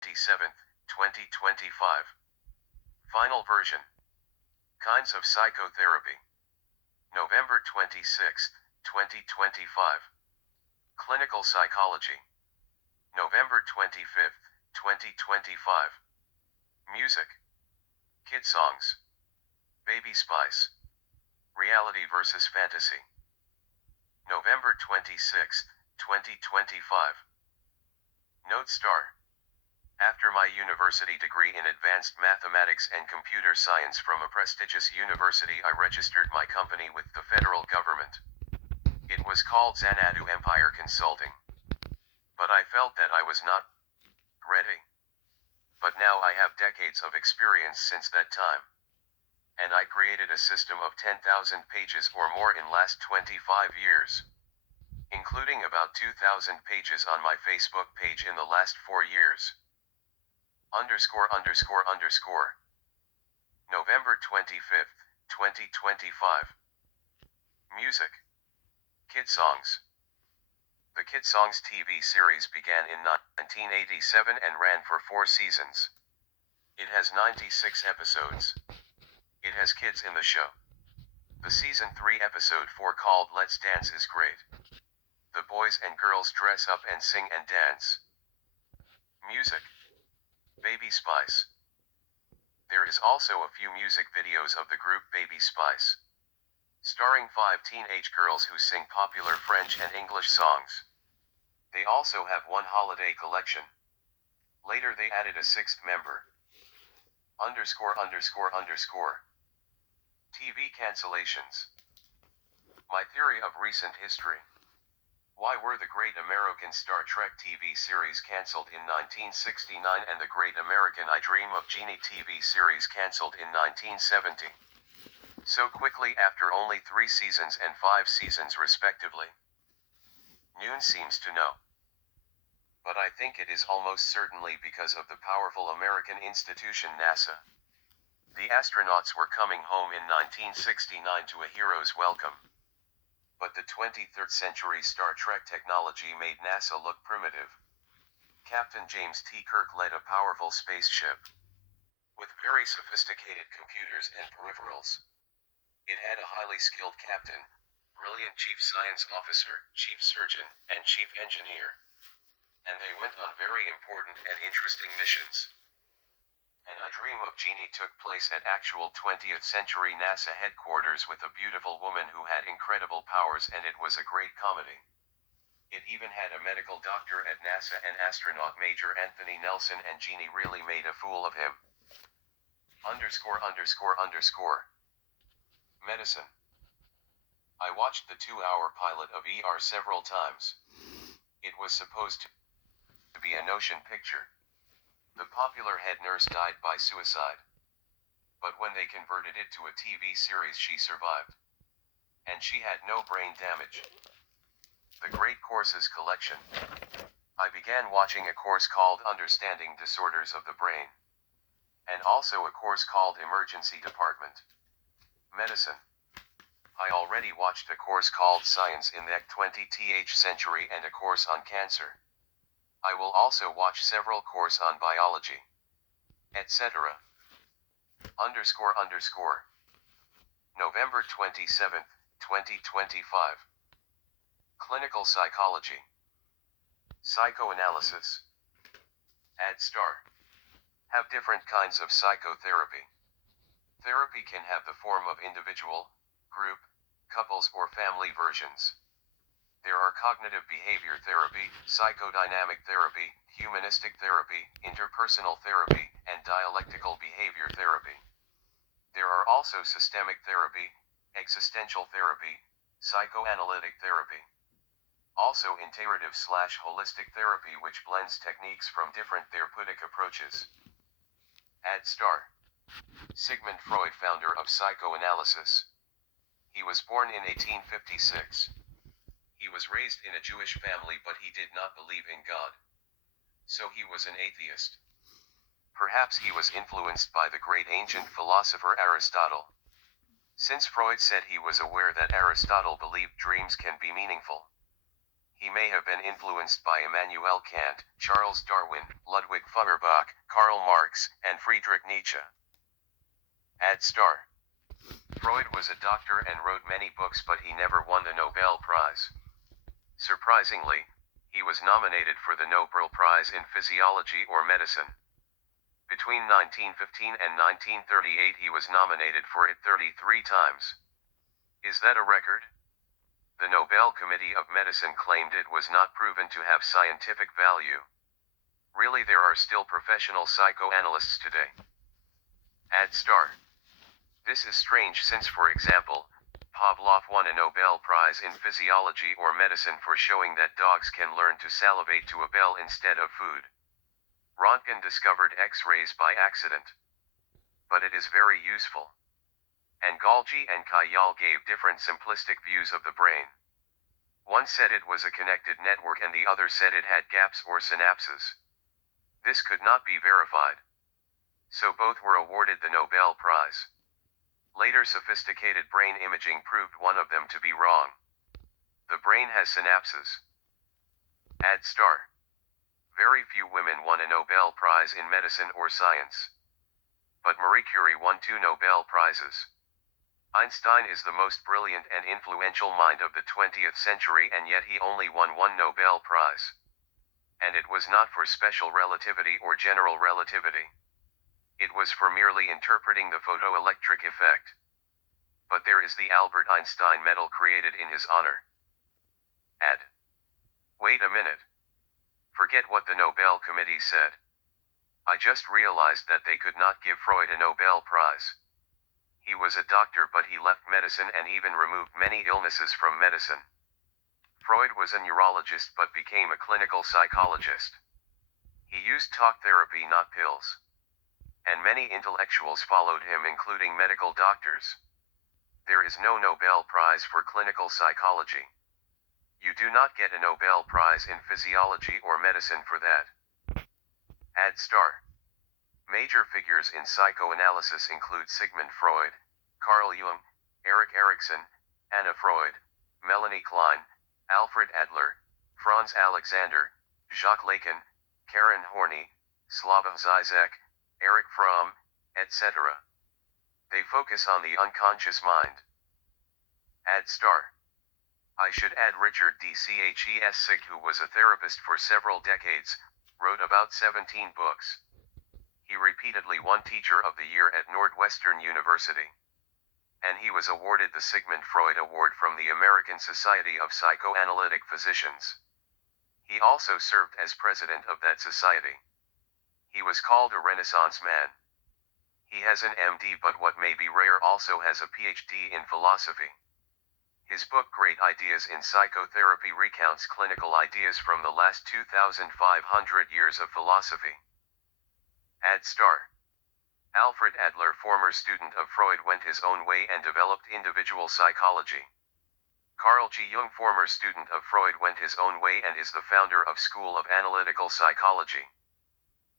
27th, 2025. Final version. Kinds of psychotherapy. November 26th, 2025. Clinical psychology. November 25th, 2025. Music. Kid songs. Baby Spice. Reality versus fantasy. November 26th, 2025. Note star. After my university degree in advanced mathematics and computer science from a prestigious university, I registered my company with the federal government. It was called Xanadu Empire Consulting. But I felt that I was not ready. But now I have decades of experience since that time. And I created a system of 10,000 pages or more in last 25 years. Including about 2,000 pages on my Facebook page in the last 4 years. November 25th, 2025. Music. Kid songs. The Kid Songs TV series began in 1987 and ran for 4 seasons. It has 96 episodes. It has kids in the show. The season 3 episode 4 called Let's Dance is great. The boys and girls dress up and sing and dance. Music. Baby Spice. There is also a few music videos of the group Baby Spice, starring 5 teenage girls who sing popular French and English songs. They also have one holiday collection. Later they added a 6th member. TV cancellations. My theory of recent history. Why were the Great American Star Trek TV series cancelled in 1969 and the Great American I Dream of Jeannie TV series cancelled in 1970? So quickly after only 3 seasons and 5 seasons respectively? Noon seems to know. But I think it is almost certainly because of the powerful American institution NASA. The astronauts were coming home in 1969 to a hero's welcome. But the 23rd century Star Trek technology made NASA look primitive. Captain James T. Kirk led a powerful spaceship with very sophisticated computers and peripherals. It had a highly skilled captain, brilliant chief science officer, chief surgeon, and chief engineer. And they went on very important and interesting missions. And I Dream of Jeannie took place at actual 20th century NASA headquarters with a beautiful woman who had incredible powers, and it was a great comedy. It even had a medical doctor at NASA and astronaut Major Anthony Nelson, and Jeannie really made a fool of him. Medicine. I watched the 2-hour pilot of ER several times. It was supposed to be a motion picture. The popular head nurse died by suicide. But when they converted it to a TV series, she survived. And she had no brain damage. The Great Courses Collection. I began watching a course called Understanding Disorders of the Brain. And also a course called Emergency Department Medicine. I already watched a course called Science in the 20th Century and a course on cancer. I will also watch several course on biology, etc. November 27th, 2025. Clinical psychology. Psychoanalysis. Add star. Have different kinds of psychotherapy. Therapy can have the form of individual, group, couples or family versions. There are cognitive behavior therapy, psychodynamic therapy, humanistic therapy, interpersonal therapy, and dialectical behavior therapy. There are also systemic therapy, existential therapy, psychoanalytic therapy. Also integrative/holistic therapy, which blends techniques from different therapeutic approaches. Add star. Sigmund Freud, founder of psychoanalysis. He was born in 1856. He was raised in a Jewish family, but he did not believe in God. So he was an atheist. Perhaps he was influenced by the great ancient philosopher Aristotle. Since Freud said he was aware that Aristotle believed dreams can be meaningful. He may have been influenced by Immanuel Kant, Charles Darwin, Ludwig Feuerbach, Karl Marx, and Friedrich Nietzsche. Ad star. Freud was a doctor and wrote many books, but he never won the Nobel Prize. Surprisingly, he was nominated for the Nobel Prize in Physiology or Medicine. Between 1915 and 1938 he was nominated for it 33 times. Is that a record? The Nobel Committee of Medicine claimed it was not proven to have scientific value. Really, there are still professional psychoanalysts today. Ad star. This is strange since, for example, Pavlov won a Nobel Prize in Physiology or Medicine for showing that dogs can learn to salivate to a bell instead of food. Röntgen discovered X-rays by accident. But it is very useful. And Golgi and Kayal gave different simplistic views of the brain. One said it was a connected network and the other said it had gaps or synapses. This could not be verified. So both were awarded the Nobel Prize. Later sophisticated brain imaging proved one of them to be wrong. The brain has synapses. Ad star. Very few women won a Nobel Prize in medicine or science. But Marie Curie won 2 Nobel Prizes. Einstein is the most brilliant and influential mind of the 20th century, and yet he only won 1 Nobel Prize. And it was not for special relativity or general relativity. It was for merely interpreting the photoelectric effect. But there is the Albert Einstein Medal created in his honor. Wait a minute. Forget what the Nobel Committee said. I just realized that they could not give Freud a Nobel Prize. He was a doctor, but he left medicine and even removed many illnesses from medicine. Freud was a neurologist but became a clinical psychologist. He used talk therapy, not pills. And many intellectuals followed him, including medical doctors. There is no Nobel Prize for clinical psychology. You do not get a Nobel Prize in physiology or medicine for that. Ad star. Major figures in psychoanalysis include Sigmund Freud, Carl Jung, Erik Erikson, Anna Freud, Melanie Klein, Alfred Adler, Franz Alexander, Jacques Lacan, Karen Horney, Slavoj Zizek, Erich Fromm, etc. They focus on the unconscious mind. Ad star. I should add Richard D. Chesik, who was a therapist for several decades, wrote about 17 books. He repeatedly won Teacher of the Year at Northwestern University. And he was awarded the Sigmund Freud Award from the American Society of Psychoanalytic Physicians. He also served as president of that society. He was called a Renaissance man. He has an MD, but what may be rare, also has a PhD in philosophy. His book Great Ideas in Psychotherapy recounts clinical ideas from the last 2,500 years of philosophy. Ad star. Alfred Adler, former student of Freud, went his own way and developed individual psychology. Carl G. Jung, former student of Freud, went his own way and is the founder of School of Analytical Psychology.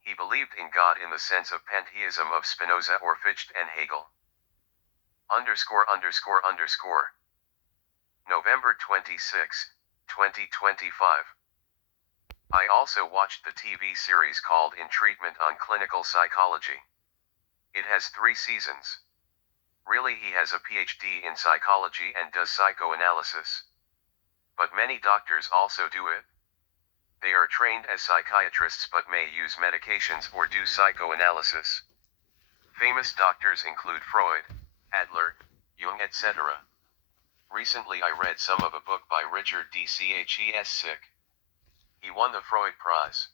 He believed in God in the sense of pantheism of Spinoza or Fichte and Hegel. November 26, 2025. I also watched the TV series called In Treatment on Clinical Psychology. It has 3 seasons. Really, he has a PhD in psychology and does psychoanalysis. But many doctors also do it. They are trained as psychiatrists but may use medications or do psychoanalysis. Famous doctors include Freud, Adler, Jung, etc. Recently I read some of a book by Richard D. Chesik. He won the Freud Prize.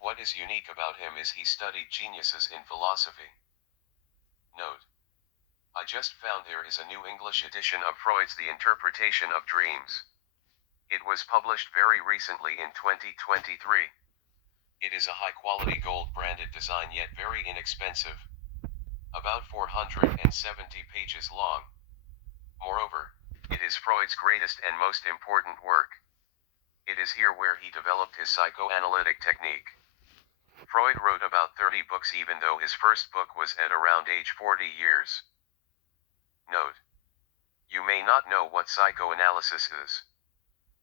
What is unique about him is he studied geniuses in philosophy. Note. I just found there is a new English edition of Freud's The Interpretation of Dreams. It was published very recently in 2023. It is a high-quality gold-branded design, yet very inexpensive. About 470 pages long. Moreover, it is Freud's greatest and most important work. It is here where he developed his psychoanalytic technique. Freud wrote about 30 books, even though his first book was at around age 40 years. Note. You may not know what psychoanalysis is.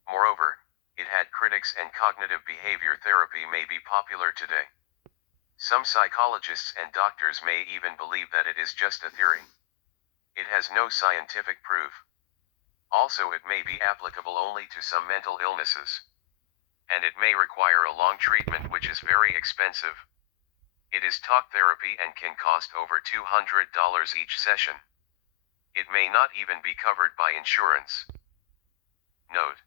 Moreover, it had critics, and cognitive behavior therapy may be popular today. Some psychologists and doctors may even believe that it is just a theory. It has no scientific proof. Also, it may be applicable only to some mental illnesses. And it may require a long treatment, which is very expensive. It is talk therapy and can cost over $200 each session. It may not even be covered by insurance. Note: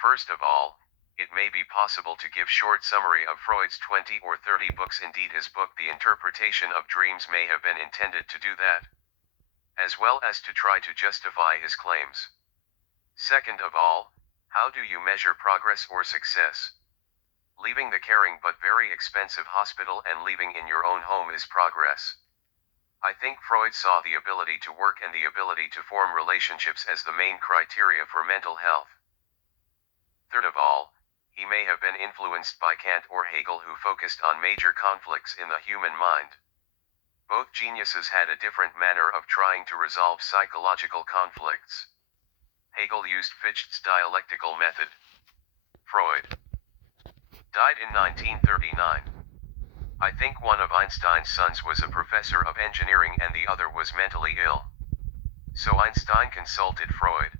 first of all, it may be possible to give short summary of Freud's 20 or 30 books. Indeed, his book The Interpretation of Dreams may have been intended to do that, as well as to try to justify his claims. Second of all, how do you measure progress or success? Leaving the caring but very expensive hospital and living in your own home is progress. I think Freud saw the ability to work and the ability to form relationships as the main criteria for mental health. Third of all, he may have been influenced by Kant or Hegel, who focused on major conflicts in the human mind. Both geniuses had a different manner of trying to resolve psychological conflicts. Hegel used Fichte's dialectical method. Freud died in 1939. I think one of Einstein's sons was a professor of engineering and the other was mentally ill. So Einstein consulted Freud.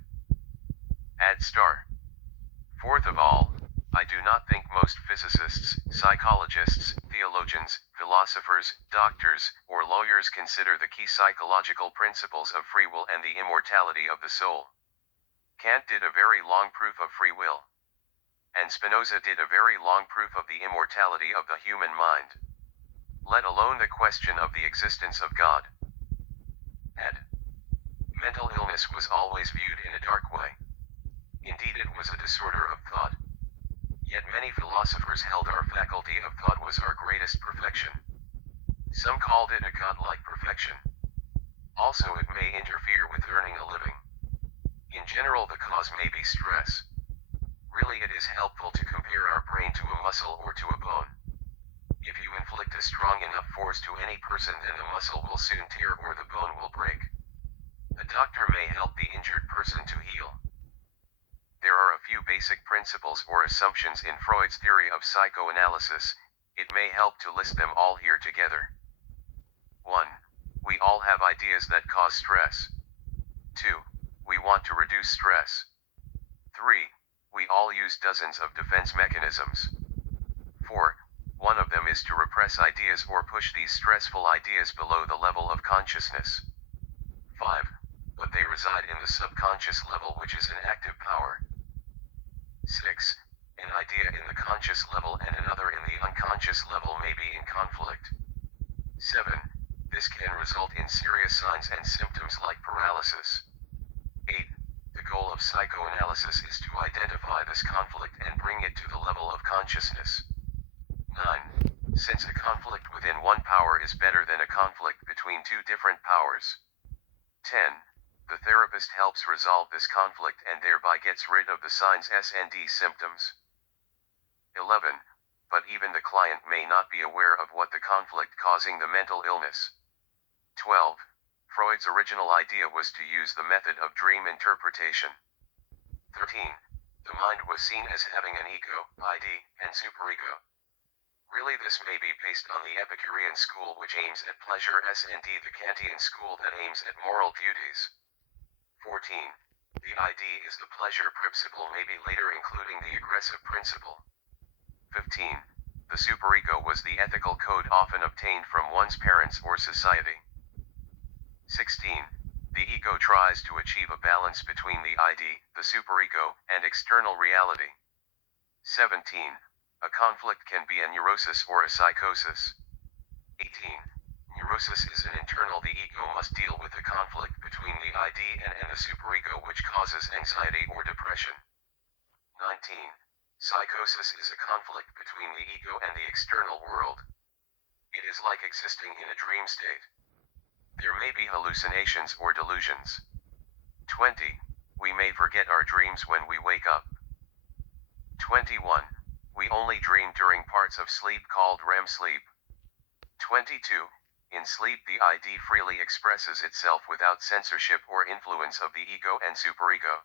Fourth of all, I do not think most physicists, psychologists, theologians, philosophers, doctors, or lawyers consider the key psychological principles of free will and the immortality of the soul. Kant did a very long proof of free will. And Spinoza did a very long proof of the immortality of the human mind, let alone the question of the existence of God. Mental illness was always viewed in a dark way. Indeed, it was a disorder of thought. Yet many philosophers held our faculty of thought was our greatest perfection. Some called it a godlike perfection. Also, it may interfere with earning a living. In general, the cause may be stress. Really, it is helpful to compare our brain to a muscle or to a bone. If you inflict a strong enough force to any person, then the muscle will soon tear or the bone will break. A doctor may help the injured person to heal. There are a few basic principles or assumptions in Freud's theory of psychoanalysis. It may help to list them all here together. 1. We all have ideas that cause stress. 2. We want to reduce stress. 3. We all use dozens of defense mechanisms. 4. One of them is to repress ideas or push these stressful ideas below the level of consciousness. 5. But they reside in the subconscious level, which is an active power. 6. An idea in the conscious level and another in the unconscious level may be in conflict. 7. This can result in serious signs and symptoms like paralysis. 8. The goal of psychoanalysis is to identify this conflict and bring it to the level of consciousness. 9. Since a conflict within one power is better than a conflict between two different powers. 10. The therapist helps resolve this conflict and thereby gets rid of the signs and symptoms. 11. But even the client may not be aware of what the conflict causing the mental illness. 12. Freud's original idea was to use the method of dream interpretation. 13. The mind was seen as having an ego, id, and superego. Really, this may be based on the Epicurean school, which aims at pleasure, and the Kantian school that aims at moral duties. 14. The id is the pleasure principle, maybe later including the aggressive principle. 15. The superego was the ethical code often obtained from one's parents or society. 16. The ego tries to achieve a balance between the id, the superego, and external reality. 17. A conflict can be a neurosis or a psychosis. 18. Neurosis is an internal, the ego must deal with the conflict between the id and the superego, which causes anxiety or depression. 19. Psychosis is a conflict between the ego and the external world. It is like existing in a dream state. There may be hallucinations or delusions. 20. We may forget our dreams when we wake up. 21. We only dream during parts of sleep called REM sleep. 22. In sleep, the id freely expresses itself without censorship or influence of the ego and superego.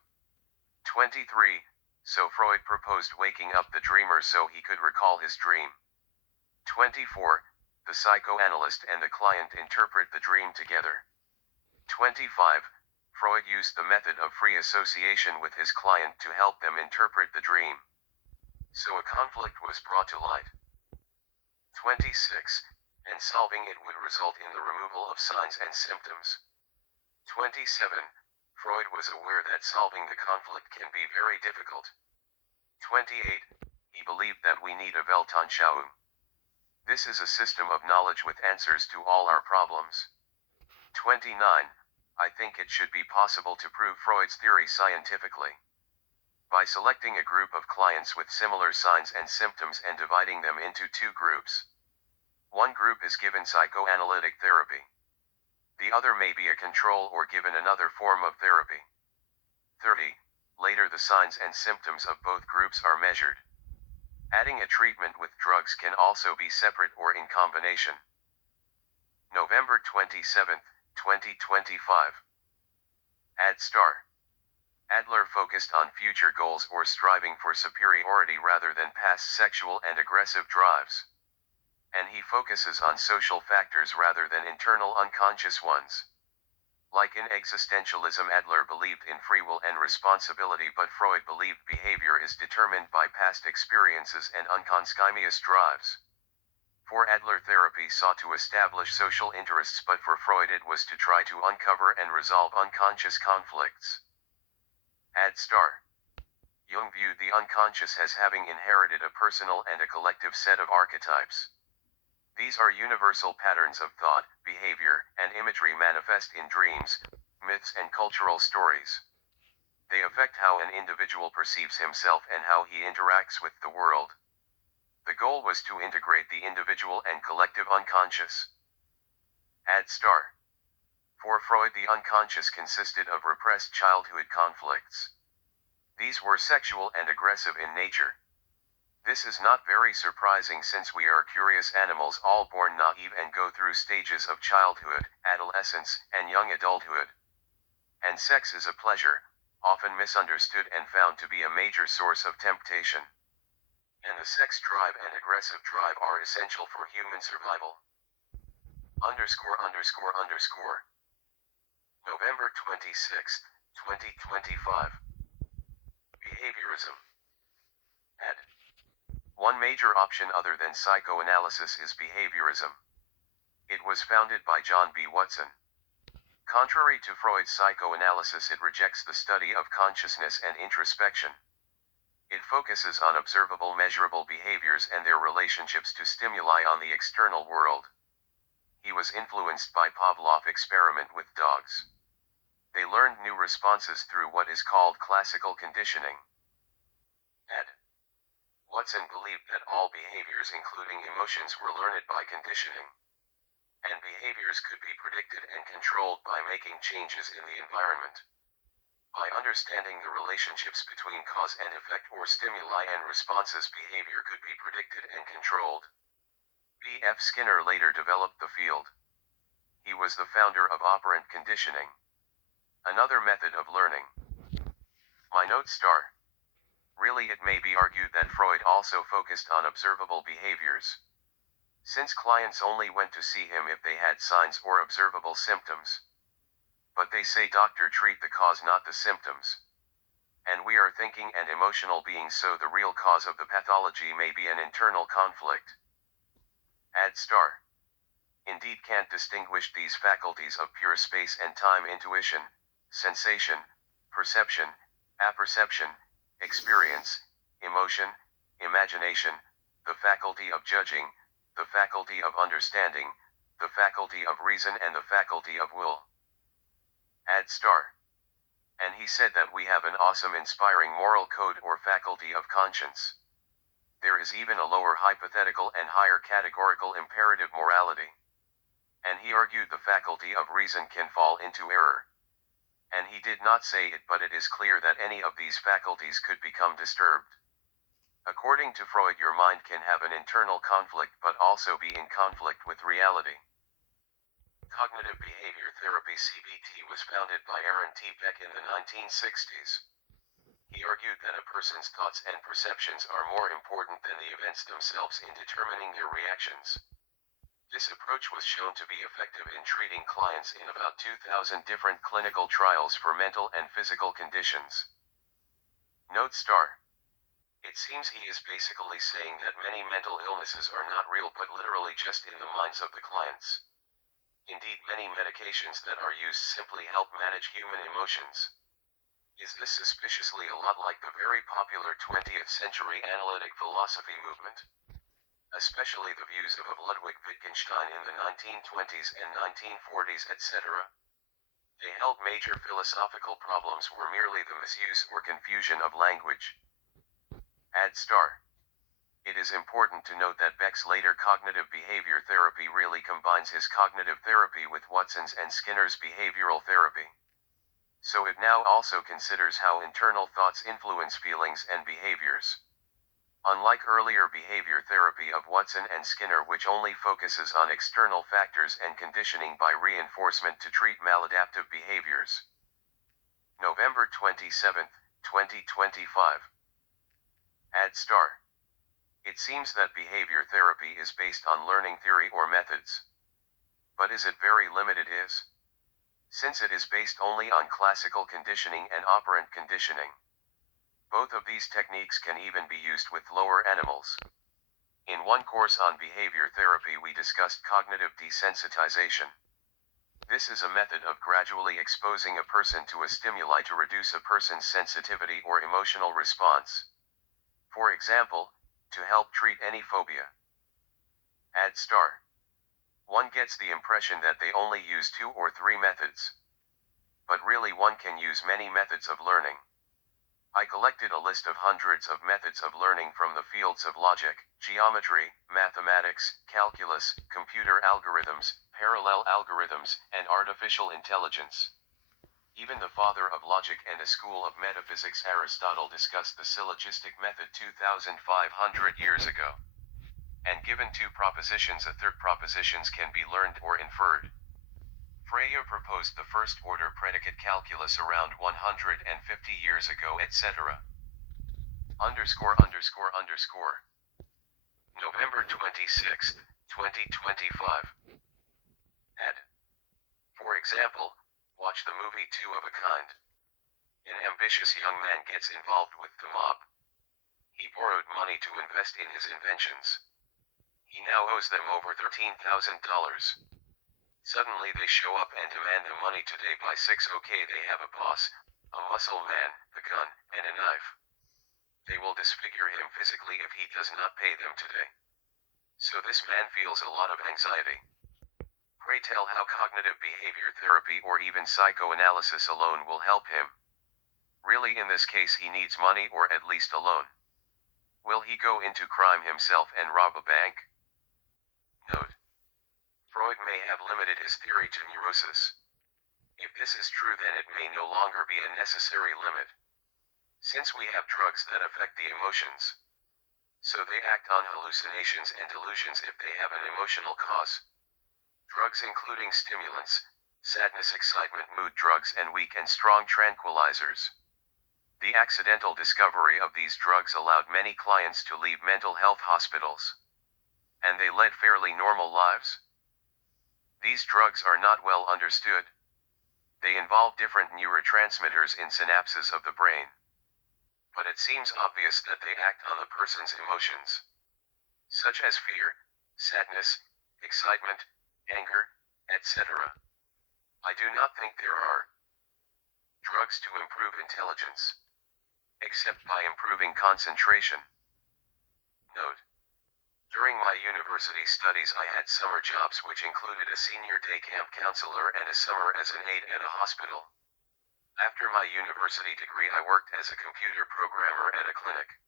23. so Freud proposed waking up the dreamer so he could recall his dream. 24. The psychoanalyst and the client interpret the dream together. 25. Freud used the method of free association with his client to help them interpret the dream, so a conflict was brought to light. 26. And solving it would result in the removal of signs and symptoms. 27. Freud was aware that solving the conflict can be very difficult. 28. He believed that we need a Weltanschauung. This is a system of knowledge with answers to all our problems. 29. I think it should be possible to prove Freud's theory scientifically. By selecting a group of clients with similar signs and symptoms and dividing them into two groups. One group is given psychoanalytic therapy. The other may be a control or given another form of therapy. 30. Later the signs and symptoms of both groups are measured. Adding a treatment with drugs can also be separate or in combination. November 27, 2025. Adler focused on future goals or striving for superiority rather than past sexual and aggressive drives. And he focuses on social factors rather than internal unconscious ones. Like in existentialism, Adler believed in free will and responsibility, but Freud believed behavior is determined by past experiences and unconscious drives. For Adler, therapy sought to establish social interests, but for Freud it was to try to uncover and resolve unconscious conflicts. Jung viewed the unconscious as having inherited a personal and a collective set of archetypes. These are universal patterns of thought, behavior, and imagery manifest in dreams, myths, and cultural stories. They affect how an individual perceives himself and how he interacts with the world. The goal was to integrate the individual and collective unconscious. For Freud, the unconscious consisted of repressed childhood conflicts. These were sexual and aggressive in nature. This is not very surprising since we are curious animals all born naive and go through stages of childhood, adolescence, and young adulthood. And sex is a pleasure, often misunderstood and found to be a major source of temptation. And the sex drive and aggressive drive are essential for human survival. November 26, 2025. Behaviorism. One major option other than psychoanalysis is behaviorism. It was founded by John B. Watson. Contrary to Freud's psychoanalysis, it rejects the study of consciousness and introspection. It focuses on observable, measurable behaviors and their relationships to stimuli on the external world. He was influenced by Pavlov's experiment with dogs. They learned new responses through what is called classical conditioning. Watson believed that all behaviors, including emotions, were learned by conditioning. And behaviors could be predicted and controlled by making changes in the environment. By understanding the relationships between cause and effect or stimuli and responses, behavior could be predicted and controlled. B.F. Skinner later developed the field. He was the founder of operant conditioning, another method of learning. My note star. Really, it may be argued that Freud also focused on observable behaviors. Since clients only went to see him if they had signs or observable symptoms. But they say doctor treat the cause, not the symptoms. And we are thinking and emotional beings, so the real cause of the pathology may be an internal conflict. Indeed, Kant distinguished these faculties of pure space and time: intuition, sensation, perception, apperception, experience, emotion, imagination, the faculty of judging, the faculty of understanding, the faculty of reason, and the faculty of will. And he said that we have an awesome, inspiring moral code or faculty of conscience. There is even a lower hypothetical and higher categorical imperative morality. And he argued the faculty of reason can fall into error. And he did not say it, but it is clear that any of these faculties could become disturbed. According to Freud, your mind can have an internal conflict but also be in conflict with reality. Cognitive behavior therapy (CBT) was founded by Aaron T. Beck in the 1960s. He argued that a person's thoughts and perceptions are more important than the events themselves in determining their reactions. This approach was shown to be effective in treating clients in about 2,000 different clinical trials for mental and physical conditions. Note star. It seems he is basically saying that many mental illnesses are not real but literally just in the minds of the clients. Indeed, many medications that are used simply help manage human emotions. Is this suspiciously a lot like the very popular 20th century analytic philosophy movement? Especially the views of Ludwig Wittgenstein in the 1920s and 1940s, etc. They held major philosophical problems were merely the misuse or confusion of language. Add star. It is important to note that Beck's later cognitive behavior therapy really combines his cognitive therapy with Watson's and Skinner's behavioral therapy. So it now also considers how internal thoughts influence feelings and behaviors. Unlike earlier behavior therapy of Watson and Skinner, which only focuses on external factors and conditioning by reinforcement to treat maladaptive behaviors. November 27, 2025. Add star. It seems that behavior therapy is based on learning theory or methods. But is it very limited? Since it is based only on classical conditioning and operant conditioning. Both of these techniques can even be used with lower animals. In one course on behavior therapy we discussed cognitive desensitization. This is a method of gradually exposing a person to a stimuli to reduce a person's sensitivity or emotional response. For example, to help treat any phobia. Add star. One gets the impression that they only use 2 or 3 methods. But really one can use many methods of learning. I collected a list of hundreds of methods of learning from the fields of logic, geometry, mathematics, calculus, computer algorithms, parallel algorithms, and artificial intelligence. Even the father of logic and a school of metaphysics, Aristotle, discussed the syllogistic method 2,500 years ago. And given 2 propositions, a third propositions can be learned or inferred. Frege proposed the first-order predicate calculus around 150 years ago, etc. November 26, 2025. Add. For example, watch the movie Two of a Kind. An ambitious young man gets involved with the mob. He borrowed money to invest in his inventions. He now owes them over $13,000. Suddenly they show up and demand the money today by 6. Okay, they have a boss, a muscle man, a gun, and a knife. They will disfigure him physically if he does not pay them today. So this man feels a lot of anxiety. Pray tell how cognitive behavior therapy or even psychoanalysis alone will help him. Really, in this case he needs money, or at least a loan. Will he go into crime himself and rob a bank? Note. Freud may have limited his theory to neurosis. If this is true, then it may no longer be a necessary limit. Since we have drugs that affect the emotions, so they act on hallucinations and delusions if they have an emotional cause. Drugs including stimulants, sadness, excitement, mood drugs, and weak and strong tranquilizers. The accidental discovery of these drugs allowed many clients to leave mental health hospitals. And they led fairly normal lives. These drugs are not well understood. They involve different neurotransmitters in synapses of the brain. But it seems obvious that they act on the person's emotions, such as fear, sadness, excitement, anger, etc. I do not think there are drugs to improve intelligence, except by improving concentration. Note. During my university studies I had summer jobs which included a senior day camp counselor and a summer as an aide at a hospital. After my university degree I worked as a computer programmer at a clinic.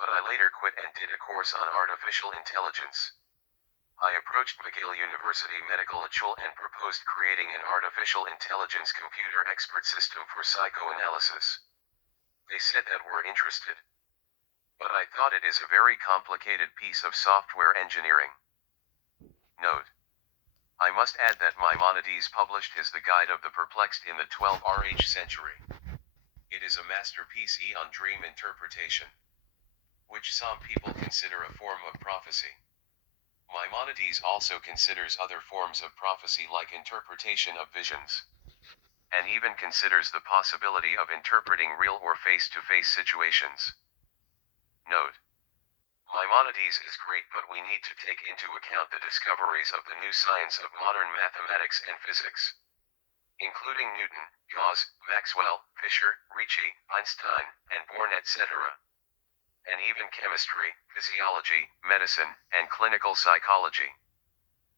But I later quit and did a course on artificial intelligence. I approached McGill University Medical School and proposed creating an artificial intelligence computer expert system for psychoanalysis. They said that were interested. But I thought it is a very complicated piece of software engineering. Note. I must add that Maimonides published his The Guide of the Perplexed in the 12th century. It is a masterpiece on dream interpretation, which some people consider a form of prophecy. Maimonides also considers other forms of prophecy like interpretation of visions, and even considers the possibility of interpreting real or face-to-face situations. Note: Maimonides is great, but we need to take into account the discoveries of the new science of modern mathematics and physics, including Newton, Gauss, Maxwell, Fisher, Ricci, Einstein, and Bohr, etc., and even chemistry, physiology, medicine, and clinical psychology,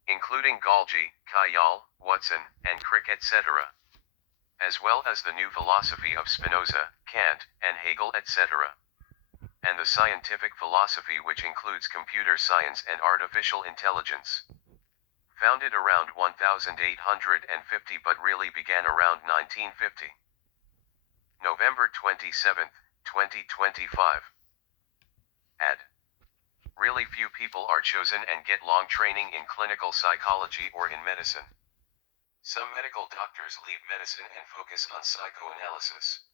including Golgi, Kayal, Watson, and Crick, etc., as well as the new philosophy of Spinoza, Kant, and Hegel, etc., and the scientific philosophy, which includes computer science and artificial intelligence, founded around 1850 but really began around 1950. November 27, 2025. Ad. Really few people are chosen and get long training in clinical psychology or in medicine. Some medical doctors leave medicine and focus on psychoanalysis.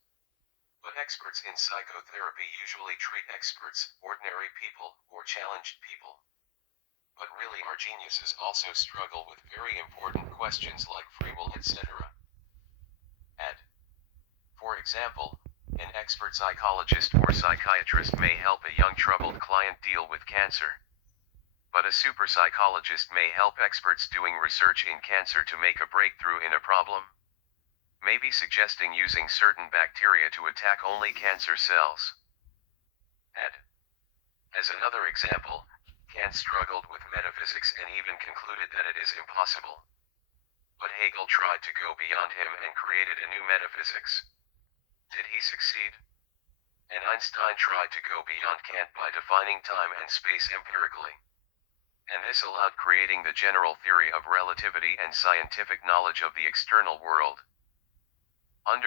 But experts in psychotherapy usually treat experts, ordinary people, or challenged people. But really our geniuses also struggle with very important questions like free will, etc. Ad. For example, an expert psychologist or psychiatrist may help a young troubled client deal with cancer. But a super psychologist may help experts doing research in cancer to make a breakthrough in a problem, maybe suggesting using certain bacteria to attack only cancer cells. Ad. As another example, Kant struggled with metaphysics and even concluded that it is impossible. But Hegel tried to go beyond him and created a new metaphysics. Did he succeed? And Einstein tried to go beyond Kant by defining time and space empirically. And this allowed creating the general theory of relativity and scientific knowledge of the external world. ______.